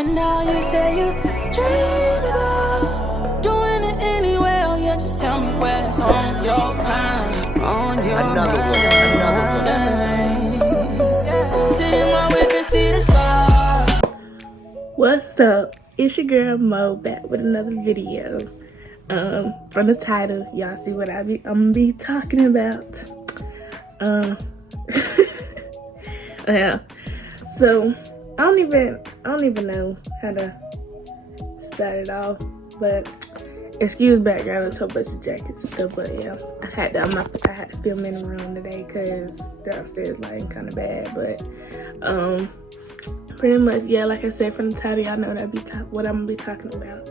And now you say you dream about doing it anyway. Oh yeah, just tell me where it's on your mind. On your Another mind. one. Sit in my whip and see the stars. What's up? It's your girl Mo back with another video. From the title, y'all see what I'm gonna be talking about. Yeah. So I don't even know how to start it off, but excuse background, there's a whole bunch of jackets and stuff. But yeah, I had to film in the room today because downstairs lighting kind of bad. But pretty much, yeah, like I said from the title, y'all know what I'm gonna be talking about.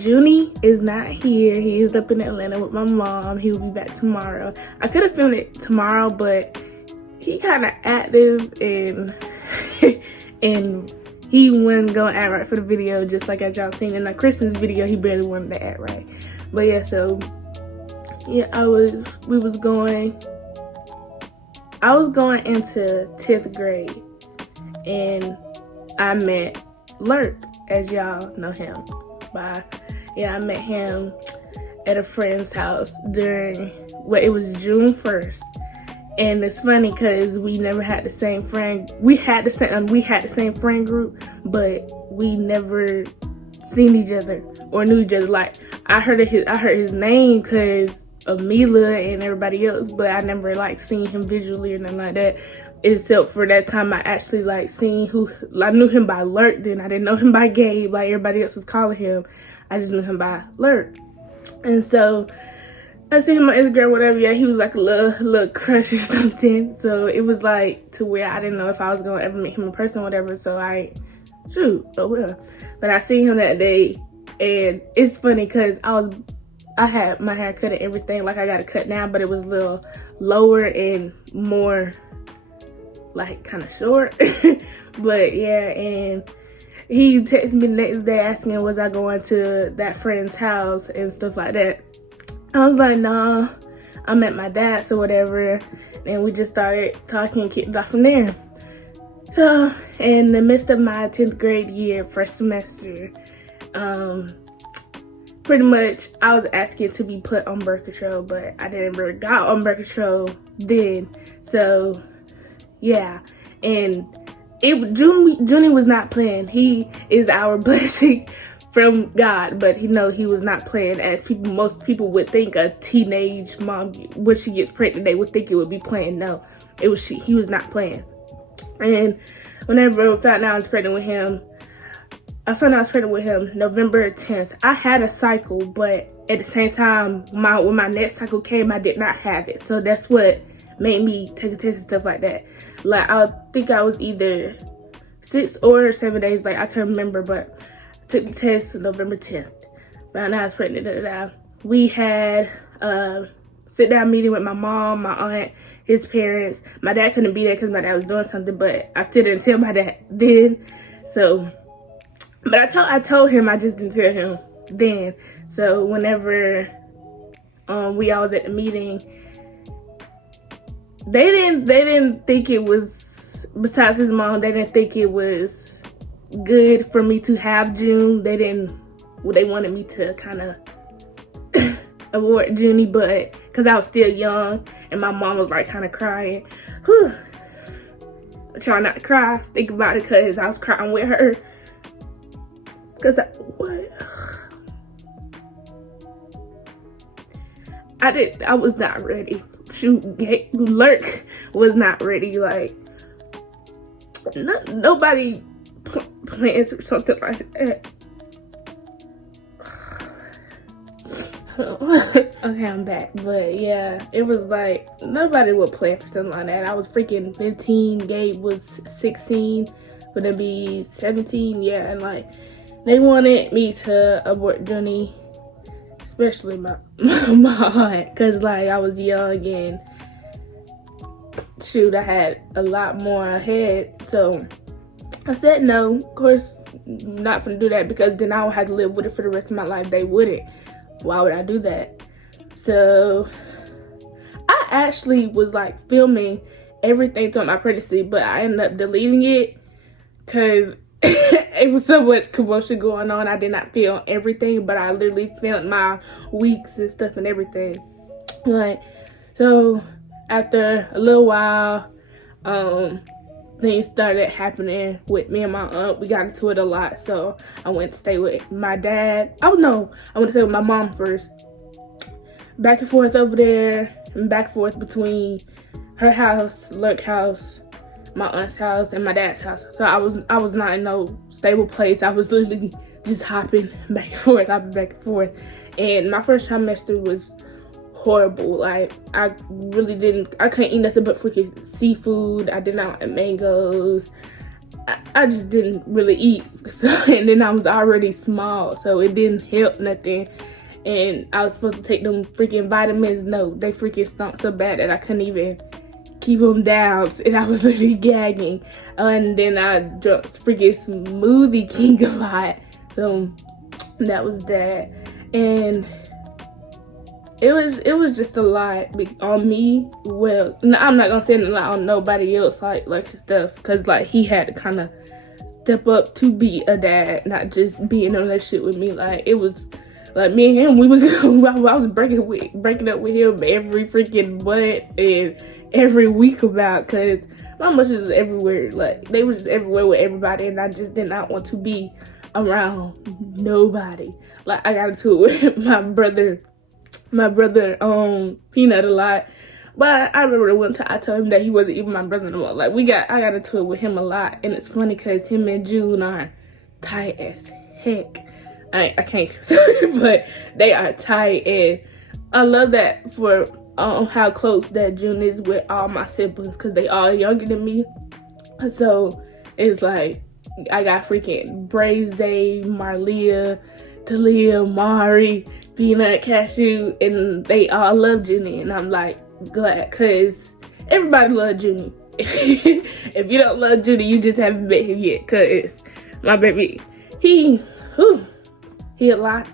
Junie is not here. He is up in Atlanta with my mom. He will be back tomorrow. I could have filmed it tomorrow, but he kind of active and and he wasn't gonna act right for the video, just like as y'all seen in the Christmas video. He barely wanted to act right. But yeah, so yeah, I was going into 10th grade, and I met Lurk, as y'all know him by. Yeah, I met him at a friend's house during, well, it was June 1st. And it's funny because we never had the same friend. We had the same friend group, but we never seen each other or knew each other. Like I heard his name because of Mila and everybody else, but I never like seen him visually or nothing like that. Except for that time I actually like seen I knew him by Lurk. Then I didn't know him by Gabe like everybody else was calling him. I just knew him by Lurk. And so I see him on Instagram, whatever. Yeah, he was like a little crush or something. So it was like to where I didn't know if I was gonna ever meet him in person or whatever. So oh well. But I seen him that day, and it's funny because I had my hair cut and everything. Like I got it cut now, but it was a little lower and more like kind of short. But yeah, and he texted me the next day asking was I going to that friend's house and stuff like that. I was like, nah, I'm at my dad's or whatever. And we just started talking and kicked it off from there. So, in the midst of my 10th grade year, first semester, pretty much I was asking to be put on birth control, but I didn't really got on birth control then. So, yeah. And Junie was not playing. He is our blessing from God, but he was not playing as most people would think a teenage mom, when she gets pregnant, they would think it would be playing. No, he was not playing. And whenever I found out I was pregnant with him, November 10th. I had a cycle, but at the same time, when my next cycle came, I did not have it. So that's what made me take a test and stuff like that. Like I think I was either 6 or 7 days, like I can't remember, but took the test November 10th. Found out I was pregnant. We had a sit-down meeting with my mom, my aunt, his parents. My dad couldn't be there because my dad was doing something, but I still didn't tell my dad then. So, but I told him, I just didn't tell him then. So whenever we all was at the meeting, they didn't think it was, besides his mom, they didn't think it was good for me to have June. They wanted me to kind of abort Junie, but because I was still young and my mom was like kind of crying. Whew. I try not to cry, think about it, because I was crying with her. Because I was not ready. Shoot, Lurk was not ready. Like nobody plans or something like that. Okay, I'm back. But yeah, it was like nobody would plan for something like that. I was freaking 15. Gabe was 16. Gonna be 17. Yeah, and like they wanted me to abort Junie, especially my aunt, because like I was young and shoot, I had a lot more ahead. So I said no, of course not gonna do that, because then I would have to live with it for the rest of my life. They wouldn't. Why would I do that? So I actually was like filming everything throughout my pregnancy, but I ended up deleting it because it was so much commotion going on. I did not feel everything, but I literally felt my weeks and stuff and everything. Like, so after a little while, things started happening with me and my aunt. We got into it a lot, so I went to stay with my dad. Oh no, I went to stay with my mom first. Back and forth over there, and back and forth between her house, Lurk house, my aunt's house, and my dad's house. So I was not in no stable place. I was literally just hopping back and forth, And my first trimester was horrible. Like, I couldn't eat nothing but freaking seafood. I did not eat mangoes. I just didn't really eat. And then I was already small, so it didn't help nothing. And I was supposed to take them freaking vitamins. No, they freaking stunk so bad that I couldn't even keep them down, and I was literally gagging. And then I drank freaking Smoothie King a lot, so that was that. And it was just a lot on me. Well, I'm not gonna say a lot on nobody else, like stuff, because like he had to kind of step up to be a dad, not just be in a relationship with me. Like, it was like me and him, I was breaking up with him every freaking month and every week about, because my emotions was everywhere. Like, they was just everywhere with everybody, and I just did not want to be around nobody. Like, I got into it with my brother Peanut a lot. But I remember one time I told him that he wasn't even my brother no more. Like, I got into it with him a lot, and it's funny because him and June are tight as heck. I can't, but they are tight, and I love that for how close that June is with all my siblings, because they all younger than me. So it's like I got freaking Braze, Marlia, Talia, Mari, Peanut, Cashew, and they all love Junie, and I'm like glad, because everybody loves Junie. If you don't love Junie, you just haven't met him yet, because my baby, he a lot,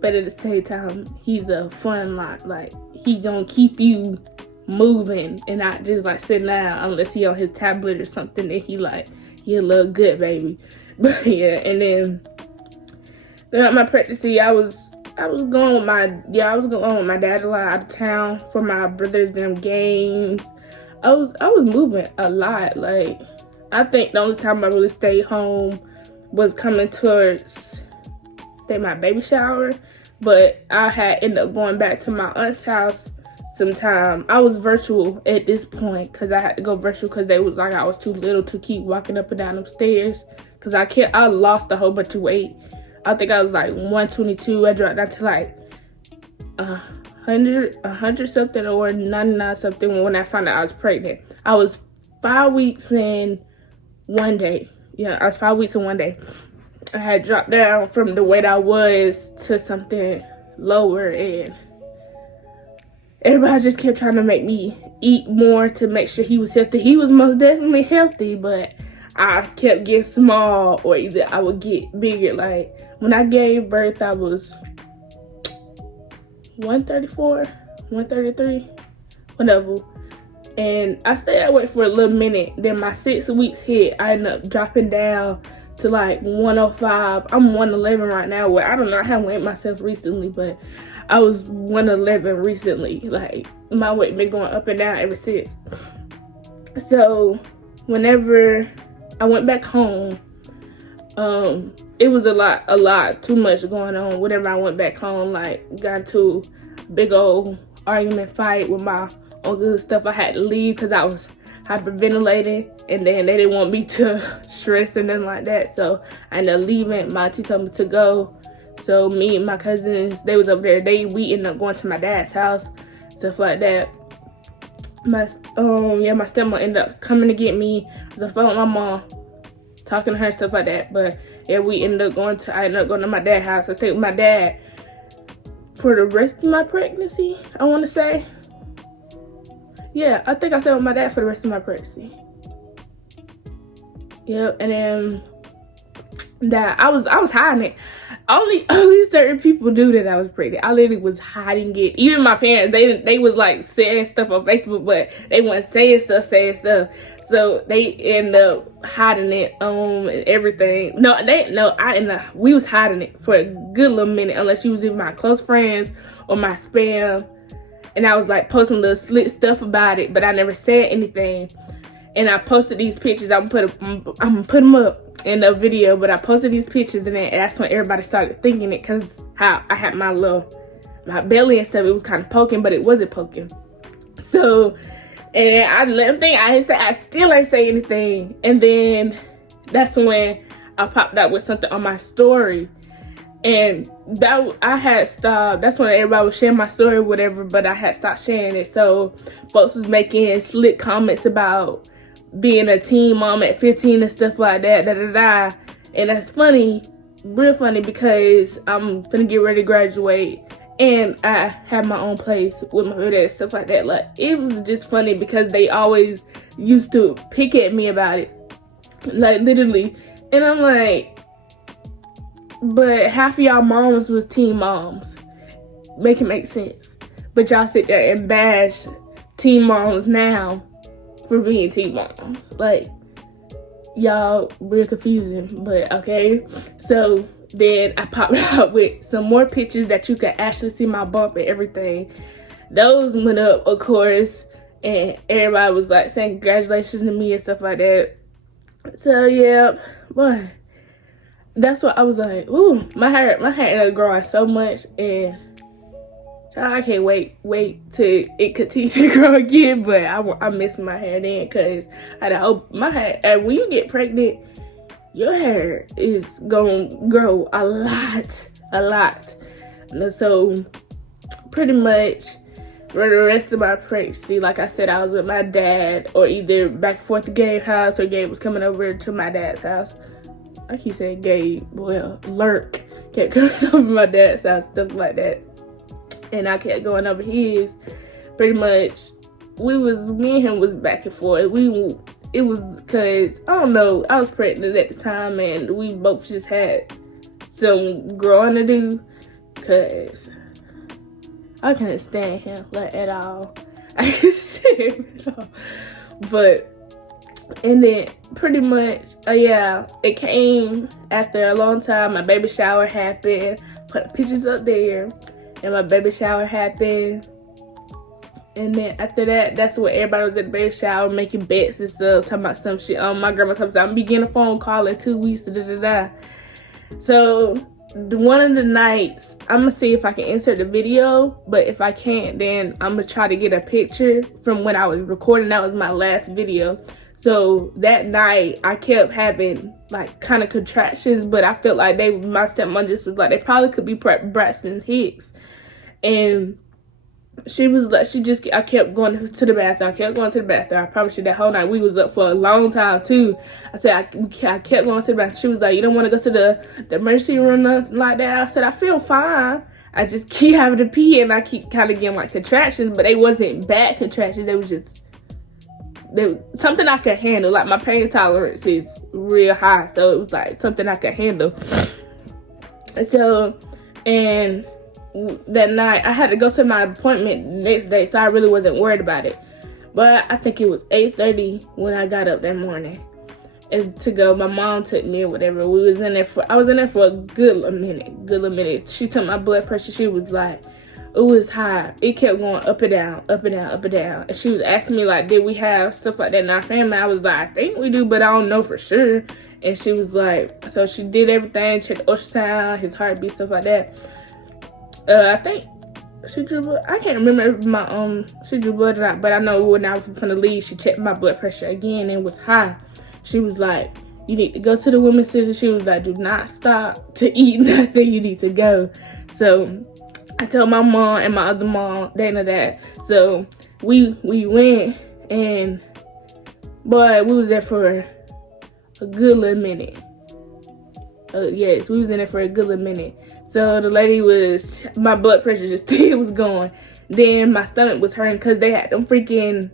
but at the same time, he's a fun lot. Like, he gonna keep you moving and not just like sitting down unless he on his tablet or something, and he a little good baby. But yeah, and then throughout my pregnancy, I was going with my dad a lot out of town for my brothers and games. I was moving a lot. Like, I think the only time I really stayed home was coming towards my baby shower, but I had ended up going back to my aunt's house sometime. I was virtual at this point, because I had to go virtual because they was like I was too little to keep walking up and down them stairs, because I lost a whole bunch of weight. I think I was like 122. I dropped down to like 100 something or 99 something when I found out I was pregnant. I was 5 weeks in 1 day. Yeah, I was 5 weeks in 1 day. I had dropped down from the weight I was to something lower, and everybody just kept trying to make me eat more to make sure he was healthy. He was most definitely healthy, but I kept getting small, or either I would get bigger. Like, when I gave birth, I was 134, 133, whatever. And I stayed that way for a little minute. Then my 6 weeks hit, I ended up dropping down to like 105. I'm 111 right now. Well, I don't know, I haven't weighed myself recently, but I was 111 recently. Like, my weight been going up and down ever since. So whenever I went back home, it was a lot too much going on. Whenever I went back home, like, got into a big old argument fight with my uncle and stuff. I had to leave because I was hyperventilating, and then they didn't want me to stress and nothing like that, so I ended up leaving. My auntie told me to go, so me and my cousins, they was up there. We ended up going to my dad's house, stuff like that. My stepmom ended up coming to get me. I was on the phone with my mom, talking to her, stuff like that. But yeah, I ended up going to my dad's house. I stayed with my dad for the rest of my pregnancy, I want to say. Yeah, I think I stayed with my dad for the rest of my pregnancy. Yep, and then that I was hiding it. Only certain people knew that I was pregnant. I literally was hiding it. Even my parents, they was like saying stuff on Facebook, but they weren't saying stuff. So they end up hiding it and everything. We was hiding it for a good little minute, unless you was either my close friends or my spam. And I was like posting little slick stuff about it, but I never said anything. And I posted these pictures. I'm gonna put them up in the video, but I posted these pictures, and then that's when everybody started thinking it, because how I had my belly and stuff. It was kind of poking, but it wasn't poking. So, and I let them think I still ain't say anything. And then that's when I popped out with something on my story. And I had stopped. That's when everybody was sharing my story or whatever, but I had stopped sharing it. So folks was making slick comments about being a teen mom at 15 and stuff like that, And that's funny, real funny, because I'm finna get ready to graduate. And I have my own place with my dad and stuff like that. Like, it was just funny because they always used to pick at me about it. Like, literally. And I'm like, but half of y'all moms was teen moms. Make it make sense. But y'all sit there and bash teen moms now for being teen moms. Like, y'all real confusing, but okay. So then I popped out with some more pictures that you could actually see my bump and everything. Those went up, of course, and everybody was like saying congratulations to me and stuff like that. So yeah, boy, that's what I was like. Ooh, my hair ended up growing so much, and I can't wait till it continues to grow again. But I miss my hair then, because I hope my hair. And when you get pregnant, your hair is gonna grow a lot. So pretty much for the rest of my pregnancy, like I said, I was with my dad, or either back and forth to Gabe's house, or Gabe was coming over to my dad's house. I keep saying Gabe, well, Lurk kept coming over to my dad's house, stuff like that. And I kept going over his. Pretty much, me and him was back and forth. It was because, I don't know, I was pregnant at the time, and we both just had some growing to do, because I couldn't stand him, like, at all. I couldn't stand him at all. But, and then pretty much, yeah, it came after a long time. My baby shower happened. Put the pictures up there, and my baby shower happened. And then after that, that's when everybody was at the baby shower making bets and stuff, talking about some shit. My grandma told me, I'm gonna be getting a phone call in 2 weeks, So one of the nights, I'm gonna see if I can insert the video, but if I can't, then I'm gonna try to get a picture from when I was recording. That was my last video. So that night, I kept having like kind of contractions, but I felt like my stepmom just was like, they probably could be Braxton Hicks. And she was like, I kept going to the bathroom. I promise you, that whole night we was up for a long time too. I said, I kept going to the bathroom. She was like, you don't want to go to the emergency room, nothing like that. I said, I feel fine. I just keep having to pee, and I keep kind of getting like contractions, but they wasn't bad contractions. They was just something I could handle. Like, my pain tolerance is real high, so it was like something I could handle. So, and that night I had to go to my appointment the next day, so I really wasn't worried about it. But I think it was 8:30 when I got up that morning and to go. My mom took me or whatever. I was in there for a good minute. She took my blood pressure. She was like, it was high. It kept going up and down, up and down, up and down. And she was asking me like, did we have stuff like that in our family? I was like, I think we do, but I don't know for sure. And she was like, so she did everything, checked the ultrasound, his heartbeat, stuff like that. I think she drew blood. I can't remember if she drew blood or not, but I know when I was going to leave, she checked my blood pressure again, and it was high. She was like, you need to go to the women's center. She was like, do not stop to eat nothing. You need to go. So I told my mom and my other mom, Dana, that. So we went, and boy, we was there for a good little minute. Yes, we was in there for a good little minute. So the lady my blood pressure just still was going. Then my stomach was hurting because they had them freaking,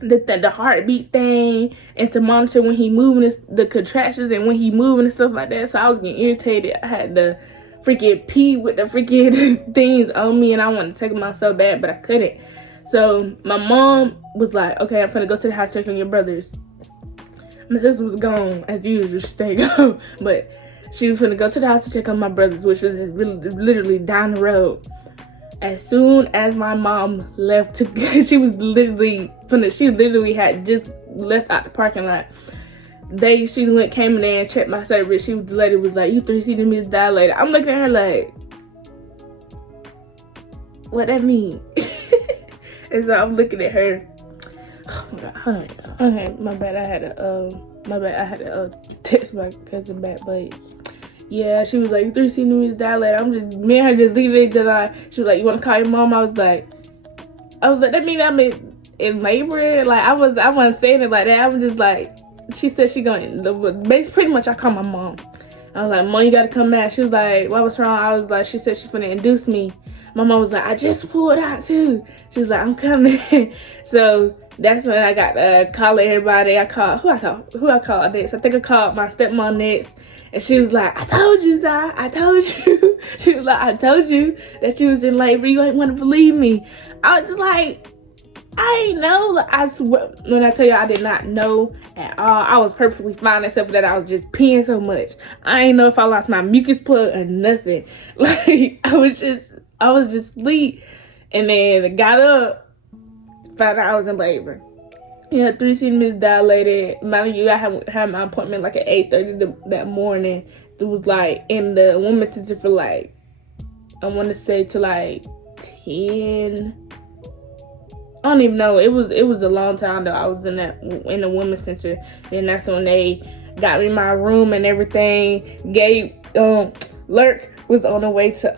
the heartbeat thing, and to monitor when he moving, the contractions, and when he moving and stuff like that. So I was getting irritated. I had to freaking pee with the freaking things on me, and I wanted to take them out so bad, but I couldn't. So my mom was like, okay, I'm finna go to the house, check on your brothers. My sister was gone as usual. She stayed gone, but she was gonna go to the house to check on my brothers, which was really, literally down the road. As soon as my mom left to, she literally had just left out the parking lot. She came in there and checked my service. The lady was like, "You 3 centimeters dilated." I'm looking at her like, what that mean? And so I'm looking at her. Oh my god, hold on. Okay, my bad. I had to text my cousin back, but yeah, she was like, 3 centimeters dilated. Me and her just leaving it to she was like, "You want to call your mom?" I was like, that mean I'm in labor? Like, I wasn't saying it like that. I was just like, she said she going, basically, pretty much I called my mom. I was like, "Mom, you gotta come back." She was like, "What was wrong?" I was like, she said she's finna induce me. My mom was like, "I just pulled out too." She was like, "I'm coming." So that's when I got calling everybody. I called who I called next. I think I called my stepmom next, and she was like, "I told you, Zai. I told you." She was like, "I told you that you was in labor. You ain't want to believe me." I was just like, I ain't know. Like, I swear, when I tell you I did not know at all. I was perfectly fine, except for that I was just peeing so much. I ain't know if I lost my mucus plug or nothing. Like, I was just asleep, and then I got up, found out I was in labor. 3 centimeters dilated. Mind you, I had my appointment like at 8:30 that morning. It was like in the women's center for like, I want to say to like 10. I don't even know. It was a long time though. I was in the women's center, and that's when they got me my room and everything. Lurk was on the way to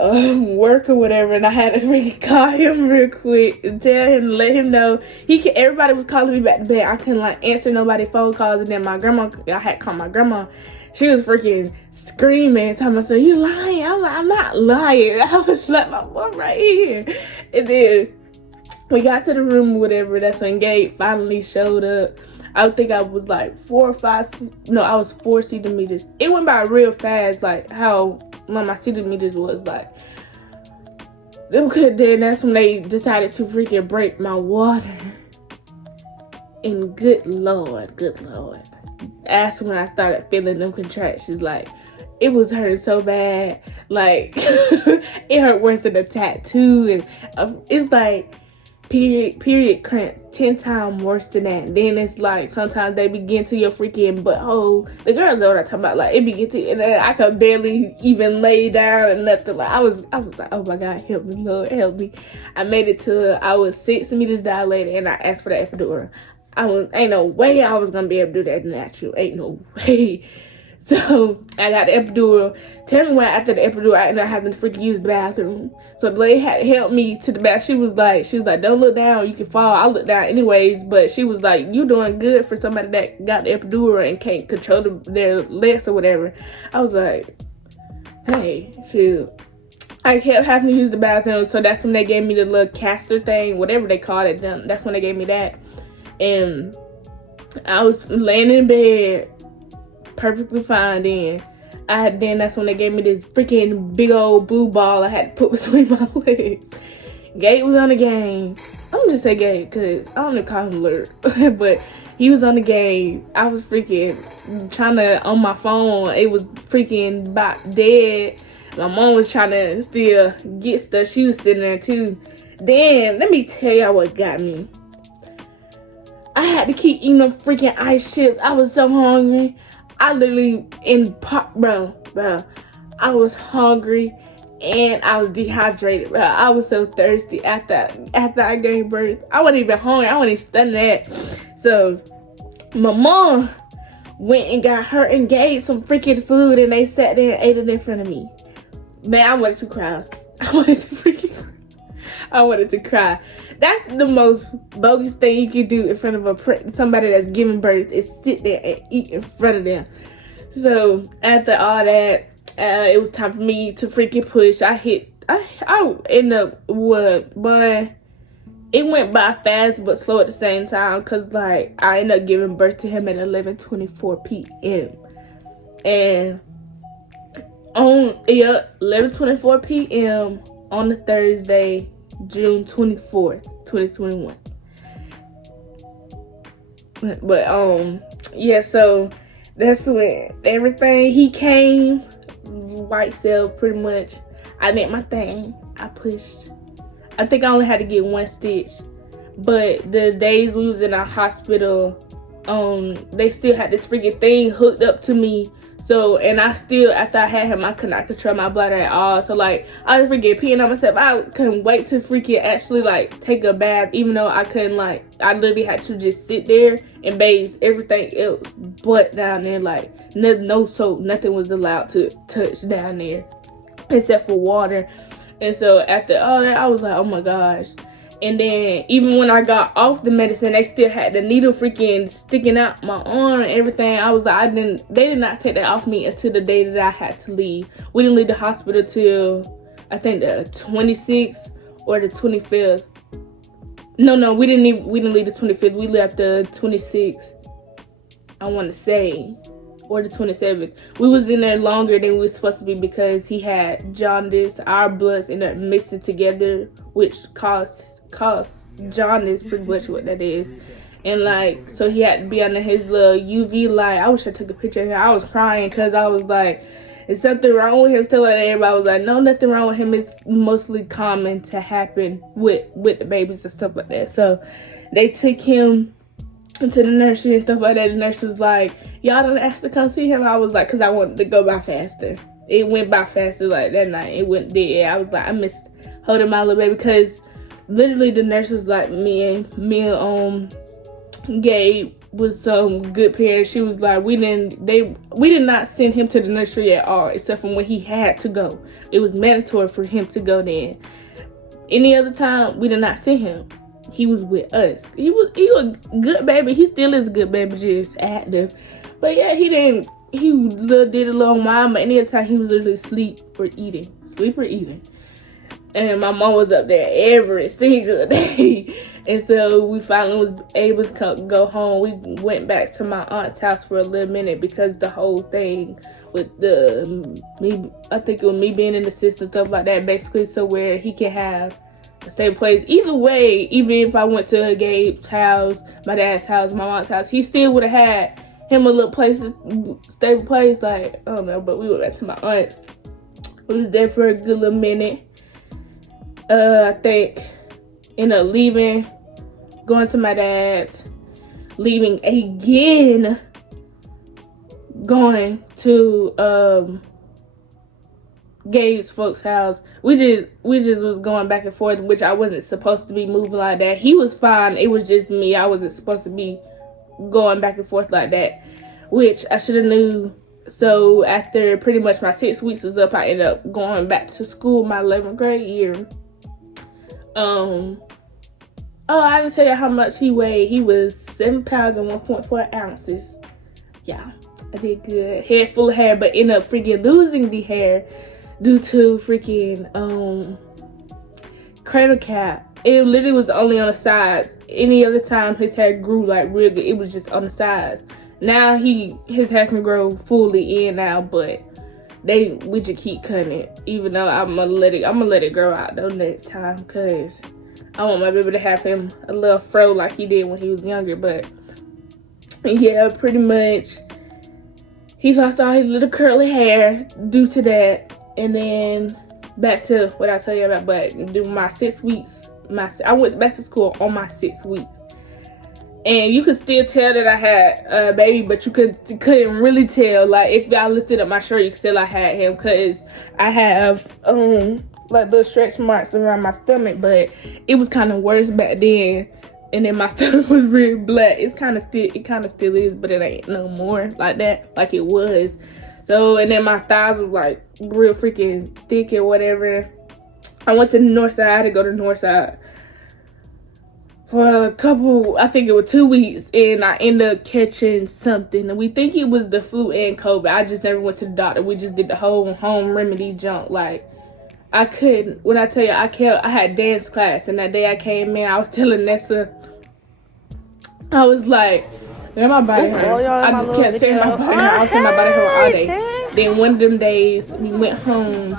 work or whatever, and I had to freaking call him real quick and tell him, let him know everybody was calling me back to bed. I couldn't like answer nobody's phone calls, and then I had called my grandma. She was freaking screaming, telling me, "You lying?" I was like, "I'm not lying." I was like, "My mom right here." And then we got to the room or whatever. That's when Gabe finally showed up. I think I was like 4 centimeters. It went by real fast, like how my centimeters was like. Then that's when they decided to freaking break my water. And good lord. That's when I started feeling them contractions. Like, it was hurting so bad. Like, it hurt worse than a tattoo. And it's like period cramps 10 times worse than that. Then it's like sometimes they begin to your freaking butthole. The girls know what I'm talking about. Like, it begin to, and then I could barely even lay down and nothing. Like, I was like, "Oh my god, help me, Lord, help me." I made it to, I was 6 meters dilated, and I asked for the epidural. Ain't no way I was gonna be able to do that natural. Ain't no way. So I got the epidural. Tell me why after the epidural I ended up having to freaking use the bathroom. So the lady had helped me to the bath. She was like, "Don't look down, you can fall." I looked down anyways, but she was like, "You doing good for somebody that got the epidural and can't control their legs or whatever." I was like, "Hey, shoot." I kept having to use the bathroom, so that's when they gave me the little caster thing, whatever they called it. That's when they gave me that. And I was laying in bed perfectly fine then. That's when they gave me this freaking big old blue ball I had to put between my legs. Gabe was on the game. I'm gonna just say Gabe, because I don't know, call him Lurk. But he was on the game. I was freaking trying to, on my phone, it was freaking about dead. My mom was trying to still get stuff. She was sitting there too. Then, let me tell y'all what got me. I had to keep eating them freaking ice chips. I was so hungry. I literally, bro, I was hungry and I was dehydrated, bro. I was so thirsty after I gave birth. I wasn't even hungry. I wasn't even studying that. So, my mom went and got her and gave some freaking food, and they sat there and ate it in front of me. Man, I wanted to cry. I wanted to cry. That's the most bogus thing you can do in front of somebody that's giving birth, is sit there and eat in front of them. So after all that, it was time for me to freaking push. I ended up but it went by fast but slow at the same time, because like I ended up giving birth to him at 11:24 p.m. and on 11:24 p.m. on the Thursday, June 24th, 2021. But yeah, so that's when everything, he came, white cell pretty much. I did my thing. I pushed. I think I only had to get 1 stitch. But the days we was in a hospital, they still had this freaking thing hooked up to me. So, and I still, after I had him, I could not control my bladder at all. So, like, I was freaking peeing on myself. I couldn't wait to freaking actually, like, take a bath. Even though I couldn't, like, I literally had to just sit there and bathe everything else but down there. Like, no soap, nothing was allowed to touch down there except for water. And so, after all that, I was like, oh my gosh. And then even when I got off the medicine, they still had the needle freaking sticking out my arm and everything. I was like, they did not take that off me until the day that I had to leave. We didn't leave the hospital till I think the 26th or the 25th. No, we didn't leave the 25th. We left the 26th, I want to say, or the 27th. We was in there longer than we were supposed to be because he had jaundice. Our bloods ended up mixing together, which caused jaundice, pretty much what that is. And like, so he had to be under his little UV light. I wish I took a picture of him. I was crying because I was like, is something wrong with him? Still, like, everybody was like, no, nothing wrong with him. It's mostly common to happen with the babies and stuff like that. So they took him into the nursery and stuff like that. The nurse was like, y'all done asked to come see him? I was like, because I wanted to go by faster. It went by faster, like, that night. It went dead. I was like, I missed holding my little baby because literally the nurse was like, me and Gabe was some good parents. She was like, we did not send him to the nursery at all, except for when he had to go. It was mandatory for him to go there. Any other time, we did not send him. He was with us. He was a good baby. He still is a good baby, just active. But yeah, he did a little while, but any other time he was literally sleep or eating. And my mom was up there every single day. And so we finally was able to go home. We went back to my aunt's house for a little minute because the whole thing with I think it was me being in the system, stuff like that, basically, so where he can have a stable place. Either way, even if I went to Gabe's house, my dad's house, my mom's house, he still would have had him a little place, stable place. Like, I don't know, but we went back to my aunt's. We was there for a good little minute. I think ended up leaving, going to my dad's, leaving again, going to Gabe's folks' house. We just was going back and forth, which I wasn't supposed to be moving like that. He was fine. It was just me. I wasn't supposed to be going back and forth like that, which I should have knew. So after pretty much my 6 weeks was up, I ended up going back to school my 11th grade year. I didn't tell you how much he weighed. He was 7 pounds and 1.4 ounces. Yeah, I did good. Head full of hair, but ended up freaking losing the hair due to freaking cradle cap. It literally was only on the sides. Any other time his hair grew like real good, it was just on the sides. Now his hair can grow fully in now, but we just keep cutting it. Even though I'm gonna let it grow out though next time, cause I want my baby to have him a little fro like he did when he was younger. But yeah, pretty much he lost all his little curly hair due to that. And then back to what I tell you about, but do my 6 weeks. I went back to school on my 6 weeks. And you could still tell that I had a baby, but you couldn't really tell. Like, if y'all lifted up my shirt, you could tell I had him, because I have like little stretch marks around my stomach, but it was kind of worse back then. And then my stomach was really black. It kind of still is, but it ain't no more like that, like it was. So, and then my thighs was like real freaking thick or whatever. I went to the north side. I had to go to the north side for a couple, I think it was 2 weeks, and I ended up catching something. And we think it was the flu and COVID. I just never went to the doctor. We just did the whole home remedy junk. Like, I couldn't, when I tell you, I had dance class, and that day I came in, I was telling Nessa, I was like, man, my body hurt. I just kept saying my body hurt. I was saying my body hurt all day. Then one of them days, we went home.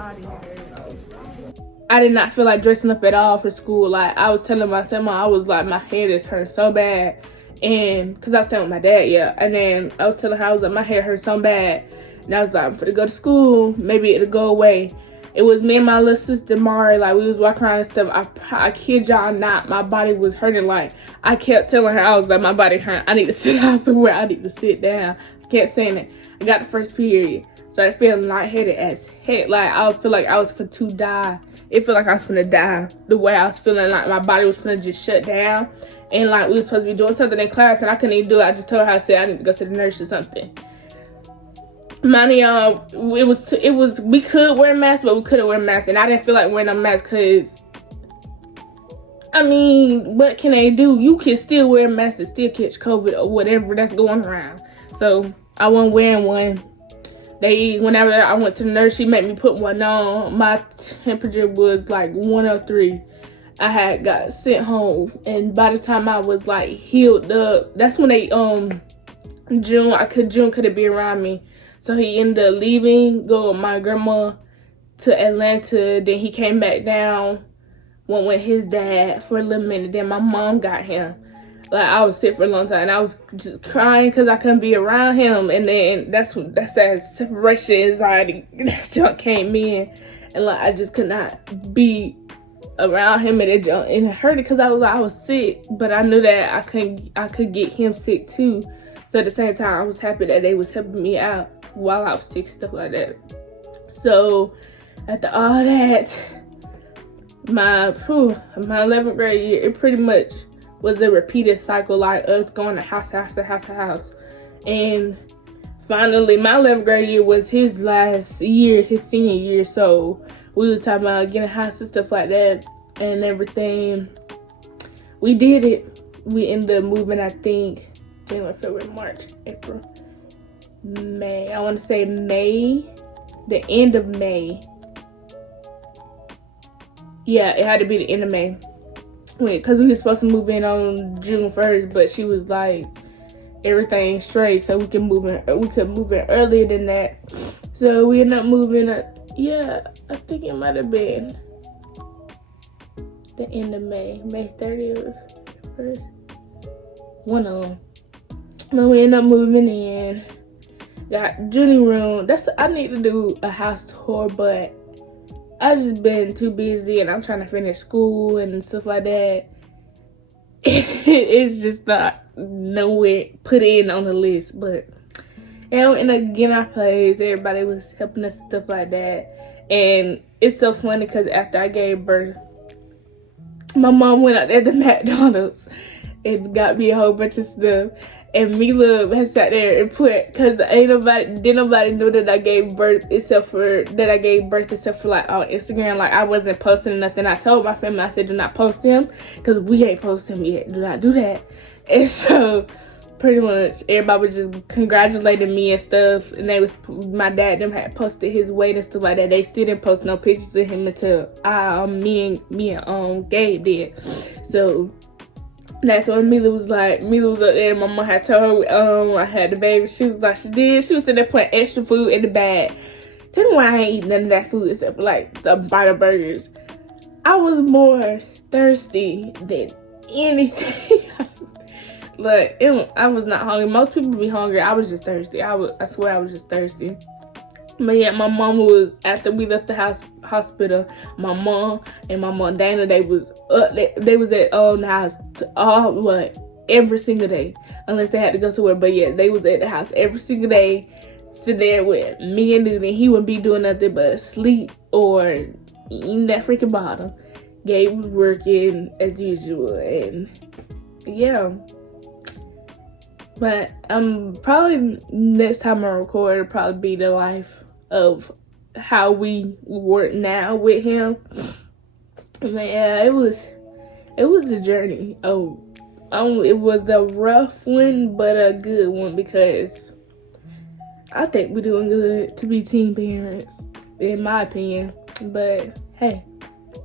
I did not feel like dressing up at all for school. Like, I was telling my stepmom, I was like, my head is hurting so bad. And because I was staying with my dad, yeah. And then I was telling her, I was like, my hair hurt so bad. And I was like, I'm finna go to school. Maybe it'll go away. It was me and my little sister, Mari. Like, we was walking around and stuff. I kid y'all not. My body was hurting. Like, I kept telling her, I was like, my body hurt. I need to sit down somewhere. I need to sit down. I kept saying it. I got the first period. So I feeling lightheaded as heck. Like, I feel like I was to die. It felt like I was finna die. The way I was feeling, like my body was finna just shut down. And like we was supposed to be doing something in class and I couldn't even do it. I just told her, I said I need to go to the nurse or something. Mind y'all, it was we could wear masks, but we couldn't wear masks. And I didn't feel like wearing a mask because, I mean, what can they do? You can still wear a mask and still catch COVID or whatever that's going around. So I wasn't wearing one. Whenever I went to the nurse, she made me put one on. My temperature was like 103. I had got sent home, and by the time I was like healed up, that's when they June couldn't be around me, so he ended up leaving, go with my grandma to Atlanta. Then he came back down, went with his dad for a little minute. Then my mom got him. Like, I was sick for a long time, and I was just crying because I couldn't be around him. And then that's that separation anxiety that junk came in, and like I just could not be around him, and it hurt because I was sick, but I knew that I could get him sick too. So at the same time, I was happy that they was helping me out while I was sick, stuff like that. So after all that, my 11th grade year, it pretty much was a repeated cycle, like us going to house to house to house to house. And finally, my 11th grade year was his last year, his senior year. So we was talking about getting a house and stuff like that and everything. We did it. We ended up moving, I think, January, February, March, April, May. I want to say May, the end of May. Yeah, it had to be the end of May. Because we were supposed to move in on June 1st, but she was like, everything straight, so we could move in earlier than that. So we ended up moving. Yeah, I think it might have been the end of May 30th, 1st. One of them. But we ended up moving in. Got Junie room. I need to do a house tour, but I just been too busy, and I'm trying to finish school and stuff like that. It's just not nowhere put in on the list. But yeah, we ended up getting our place. Everybody was helping us, stuff like that. And it's so funny because after I gave birth, my mom went out there to McDonald's and got me a whole bunch of stuff. And Mila has sat there and put, because didn't nobody know that I gave birth except for like on Instagram. Like, I wasn't posting nothing. I told my family, I said, do not post him because we ain't posted him yet. Do not do that. And so pretty much everybody was just congratulating me and stuff. And my dad them had posted his weight and stuff like that. They still didn't post no pictures of him until me and Gabe did. So that's when Mila was up there, and my mom had told her I had the baby. She was like, she did. She was sitting there putting extra food in the bag. Tell me why I ain't eating none of that food except for like some bite of burgers. I was more thirsty than anything. Look, I was not hungry. Most people be hungry. I was just thirsty. I swear I was just thirsty. But yeah, my mom was, after we left the hospital, my mom and my mom Dana, they was at the house every single day, unless they had to go somewhere. But yeah, they was at the house every single day, sitting there with me and Newton. He wouldn't be doing nothing but sleep or eating that freaking bottle. Gabe was working as usual, and yeah. But probably next time I record, it'll probably be the life of how we work now with him. But yeah, it was a journey. It was a rough one, but a good one, because I think we're doing good to be teen parents, in my opinion. But hey,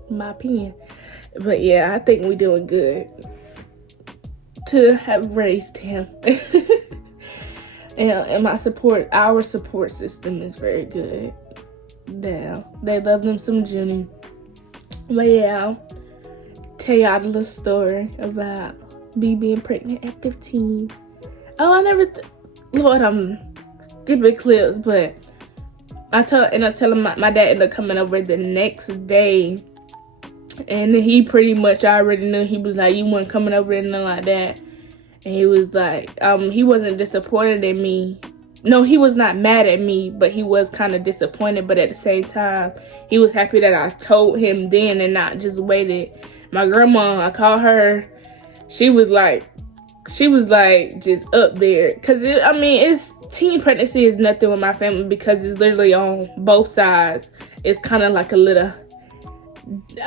my opinion. But yeah, I think we're doing good to have raised him. And our support system is very good now. They love them some Junie. But yeah, I'll tell y'all a little story about be being pregnant at 15. Oh, I never, Lord, I'm skipping clips, but I tell him my dad ended up coming over the next day, and he pretty much already knew. He was like, you weren't coming over there, nothing like that. And he was like, he wasn't disappointed in me. No, he was not mad at me, but he was kind of disappointed. But at the same time, he was happy that I told him then and not just waited. My grandma, I called her. She was like just up there. Cause it's teen pregnancy is nothing with my family because it's literally on both sides. It's kind of like a little,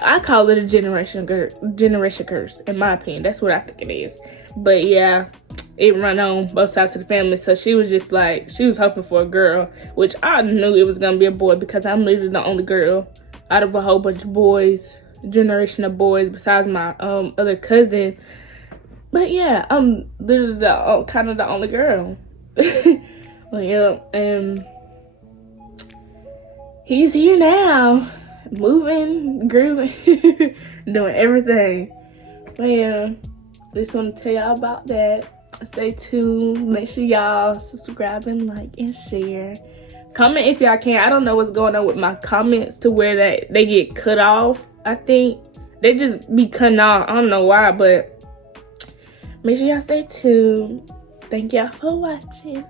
I call it a generation curse, in my opinion. That's what I think it is. But yeah, it run on both sides of the family. So she was just like, she was hoping for a girl, which I knew it was gonna be a boy because I'm literally the only girl out of a whole bunch of boys, generation of boys besides my other cousin. But yeah, I'm literally kind of the only girl. Well, yeah, and he's here now, moving, grooving, doing everything. But yeah, just want to tell y'all about that. Stay tuned. Make sure y'all subscribe and like and share. Comment if y'all can. I don't know what's going on with my comments to where they get cut off. I think they just be cutting off. I don't know why, but make sure y'all stay tuned. Thank y'all for watching.